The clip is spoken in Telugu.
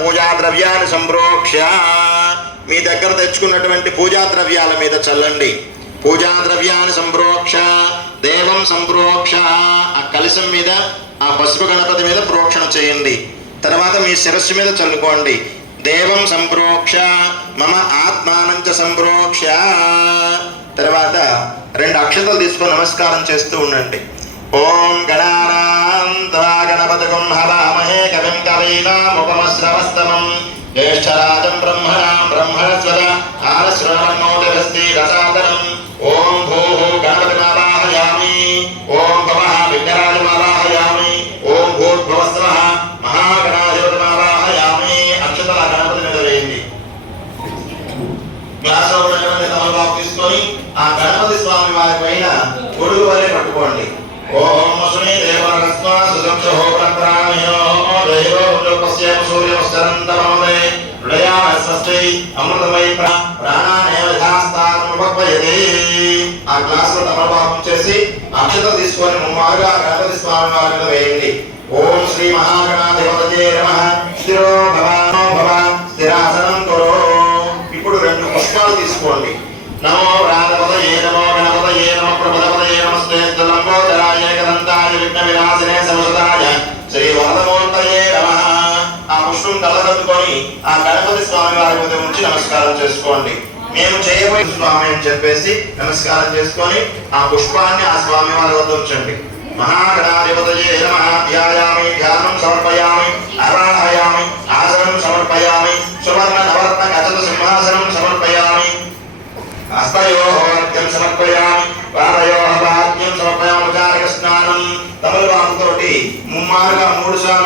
పూజా ద్రవ్యాన్ని సంప్రోక్ష మీ దగ్గర తెచ్చుకున్నటువంటి పూజా ద్రవ్యాల మీద చల్లండి. పూజా ద్రవ్యాన్ని సంప్రోక్ష దేవం సంప్రోక్ష ఆ కలశం మీద ఆ పసుపు గణపతి మీద ప్రోక్షణ చేయండి. తర్వాత మీ శిరస్సు మీద చల్లుకోండి. దేవం సంప్రోక్ష మమ ఆత్మానంచ సంప్రోక్ష. తర్వాత 2 అక్షతలు తీసుకొని నమస్కారం చేస్తూ ఉండండి. ఓం గణానాం త్వా గణపతిగం హవామహే కవిం కవీనాముపమశ్రవస్తమం జ్యేష్ఠరాజం బ్రహ్మణాం బ్రహ్మణస్వర ఆనశ్రవణోదరస్తి రసాదనం. ఓం భూః గణపతిమావాహయామి. ఓం భవః విఘ్నరాజమావాహయామి. ఓం భూర్భువస్వః మహాగణాధిపతిమావాహయామి. అక్షతల గణపతి మీద వేయండి. గ్లాసులో ఉన్నటువంటి తమలపాకు తీసుకొని ఆ గణపతి స్వామి వారి పైన గొడుగు వలె పట్టుకోండి. ఓం వసుని దేవరస్మా సుదంశో పరప్రాణయో దైవో లోకస్య సూర్యమస్తరంతమమే హృదయాన స్వస్తి అమృతమై ప్రాణానేవ యథాస్థానముపక్వయతే. ఆ గ్లాసులో తమలపాకు చేసి అక్షతలు తీసుకొని ముమ్మారుగా గణపతి స్వామి వారి మీద వేయండి. ఓం శ్రీ మహాగణాధిపతయే నమః. స్థిరో భవ స్థిరాసనం కురో. ఇప్పుడు 2 పుష్పాలు తీసుకోండి. నమో రాధపతయే నమో గణపతయే నమో ప్రపదపతయే నమస్తే లంబోదరాయ ఏకదంతాయ విఘ్న వినాశనే సమృతాయ శ్రీ వరదమూర్తయే నమః. ఆ పుష్పం కళ్ళగద్దుకొని ఆ గణపతి స్వామి వారి ముందు ఉంచి నమస్కారం చేసుకోండి. మేము చేయబోయే స్వామి అని చెప్పేసి నమస్కారం చేసుకొని ఆ పుష్పాన్ని ఆ స్వామి వారి వద్ద ఉంచండి. మహాగణాధిపతయే నమః. ధ్యాయామి ధ్యానం సమర్పయామి ఆవాహయామి ఆసనం సమర్పయామి సువర్ణ నవరత్న గజల సింహాసనం సమర్పయామి. హస్తయోః అర్ఘ్యం సమర్పయామి. పాదయోః పాద్యం సమర్పయామి. ఉచారక స్నానం తమలపాకుతోటి ముమ్మారుగా 3 సార్లు